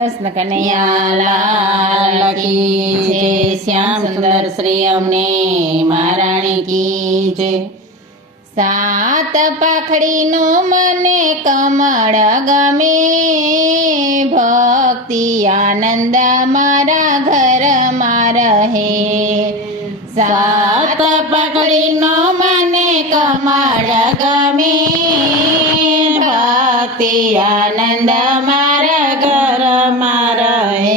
કૃષ્ણ કનૈયા લાલ કી જય, શ્યામ સુંદર શ્રી અમને મહારાણી કી જય। સાત પાખડીનો મને કમળ ગમે, ભક્તિ આનંદ મારા ઘરમાં રહે। સાત પાખડીનો મને કમળ ગમે, ભક્તિ આનંદ મારા ઘરમાં રહે।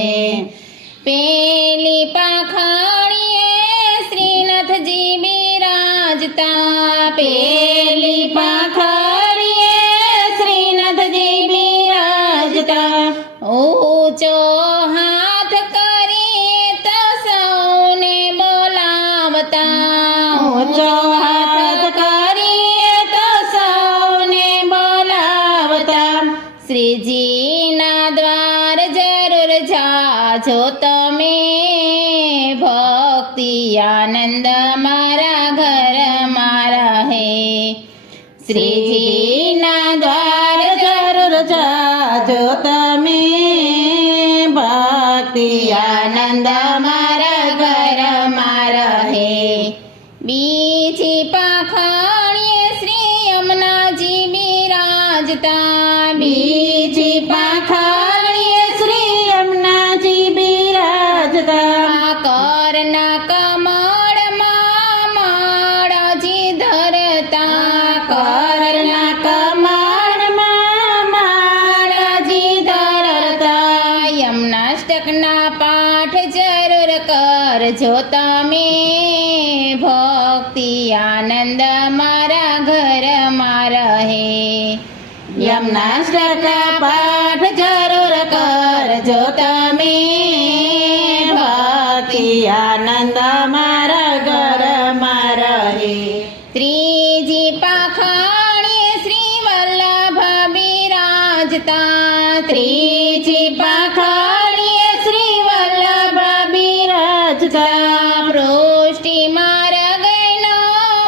પેલી પાખાડીએ શ્રીનાથજી બિરાજતા, પેલી પાખાડીએ શ્રીનાથજી બિરાજતા। ઊંચો હાથ કરી તો સૌને બોલાવતા, ઊંચો હાથ કરી તો સૌને બોલાવતા। શ્રીજીના દ્વાર જરૂર જાજો તમે, ભક્તિ આનંદ મારા ઘરમાં રહે। શ્રીજીના દ્વાર જરૂર જાજો તમે, ભક્તિ આનંદ મારા ઘરમાં રહે। બીજી પાખાડીએ શ્રી યમુનાજી બિરાજતા, બીજી પાખાડીએ શ્રી યમુનાજી બિરાજતા। કરના કમળમાં માળાજી ધરતા, કરના કમળમાં માળાજી ધરતા। યમનાષ્ટકના પાઠ જરૂર કરજો તમે, ભક્તિ આનંદ મારા ઘરમાં રહે। યમનાષ્ટકના પાઠ જરૂર કરજો તમે, ભક્તિ આનંદ મારા ઘરમાં રહે। ત્રીજી પાખાડીએ શ્રી વલ્લભ બિરાજતા, ત્રીજી પાખાડીએ શ્રી વલ્લભ બિરાજતા। પૃષ્ટિ માર્ગનો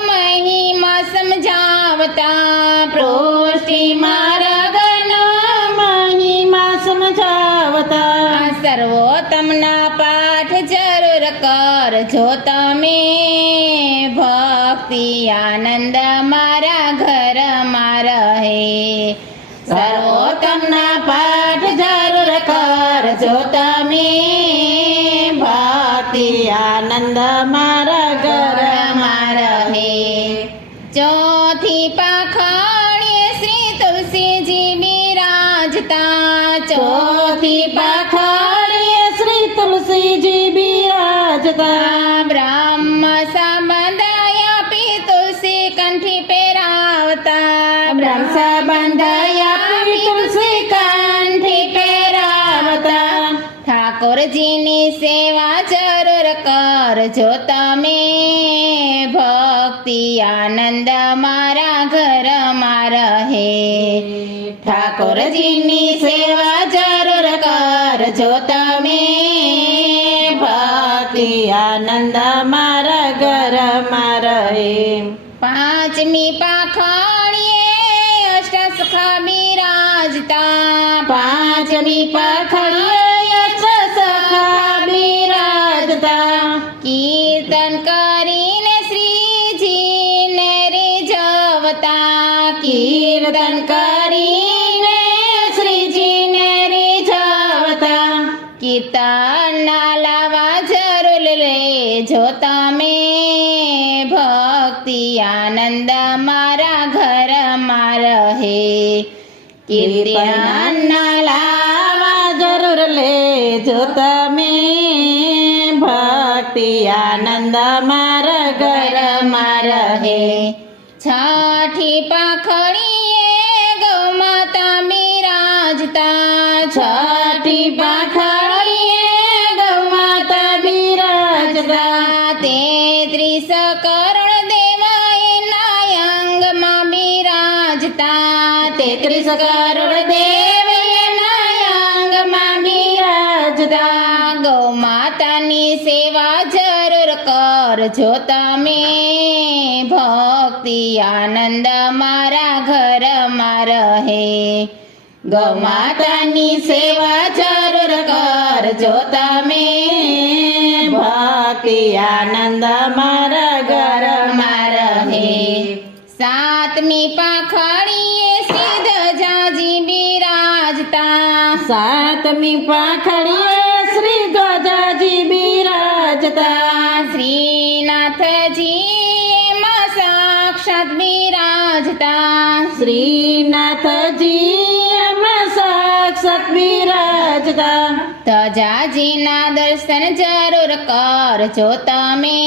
મહિમા સમજાવતા, પૃષ્ટિ માર્ગનો મહિમા સમજાવતા। સર્વોત્તમના પાઠ જરૂર કરજો તમે, ભક્તિ આનંદ મારા ઘરમાં રહે। સર્વોત્તમના પાઠ જરૂર કરજો તમે, ભક્તિ આનંદ મારા ઘરમાં રહે। ચોથી પાખાડીએ શ્રી તુલસીજી બિરાજતા, ચોથી પાખાડીએ શ્રી તુલસીજી બિરાજતા। બ્રહ્મ સંબંધ આપી તુલસી કંઠી પહેરાવતા, બ્રહ્મ સંબંધ આપી તુલસી કંઠી પહેરાવતા। ઠાકોરજીની સેવા જરૂર કરજો તમે, ભક્તિ આનંદ મારા ઘરમાં રહે। ઠાકોરજીની સેવા જરૂર કરજો તમે, ભક્તિ આનંદ મારા ઘરમાં રહે। પાંચમી પાખાડીએ અષ્ટસખા બિરાજતા, પાંચમી પાખાડીએ અષ્ટસખા બિરાજતા। કીર્તન કરીને શ્રીજીને રીઝવતા, કીર્તન કરીને શ્રીજીને રીઝવતા। કીર્તનના લાવા જરૂર લેજો તમે, ભક્તિ આનંદ મારા ઘરમાં રહે। કીર્તનના લાવા જરૂર લેજો તમે, ભક્તિ આનંદ મારા ઘરમાં રહે। છઠ્ઠી પાખડીએ ગૌ માતા બિરાજતા, છઠ્ઠી પાખડીએ ગૌ માતા બિરાજતા। 33 કરોડ દેવા એના અંગમાં બિરાજતા, 33 કરોડ દેવ એના અંગમાં બિરાજતા। ગૌ માતાની સેવા જરૂર કરજો તમે, ભક્તિ આનંદ મારા ઘરમાં રહે। ગૌ માતાની સેવા જરૂર કરજો તમે ભક્તિ આનંદ મારા ઘરમાં રહે સાતમી પાખડીએ સિદ્ધ જાજી બિરાજતા સાતમી પાખડીએ શ્રી ધ્વજાજી બિરાજતા શ્રીનાથજી એમાં સાક્ષાત બિરાજતા શ્રીનાથજી એમાં સાક્ષાત બિરાજતા ધજાજીના દર્શન જરૂર કરજો તમે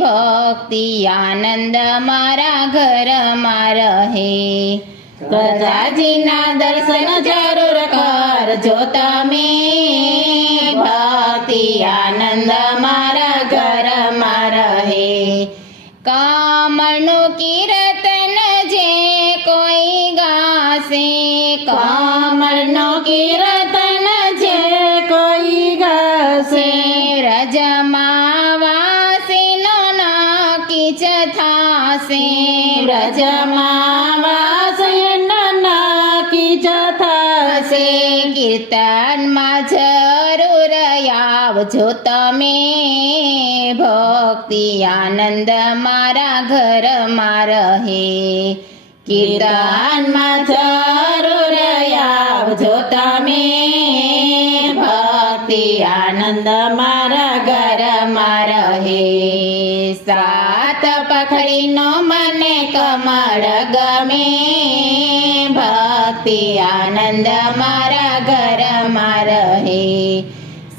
ભક્તિ આનંદ મારા ઘરમાં રહે ધજાજીના દર્શન જરૂર કરજો તમે ભક્તિ આનંદ મારા ઘરમાં રહે કમળનું કીર્તન જે કોઈ ગાશે કમળનો કીર્તન જે કોઈ ગાશે વ્રજમાં વાસીનો નક્કી જ થાશે વ્રજમાં વાસયનો નક્કી જ થશે કીર્તનમાં જરૂર આવજો તમે ભક્તિ આનંદ મારા ઘરમાં રહે કીર્તનમાં જરૂર આવજો તમે ભક્તિ આનંદ મારા ઘરમાં રહે સાત પખડીનો મને કમળ ગમે ભક્તિ આનંદ મારા ઘરમાં રહે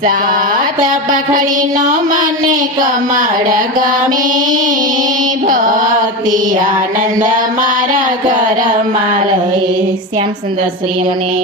સાત પખડીનો મને કમળ ગમે ભક્તિ આનંદ મારા ઘરમાં રહે શ્યામ સુંદર શ્રીઓને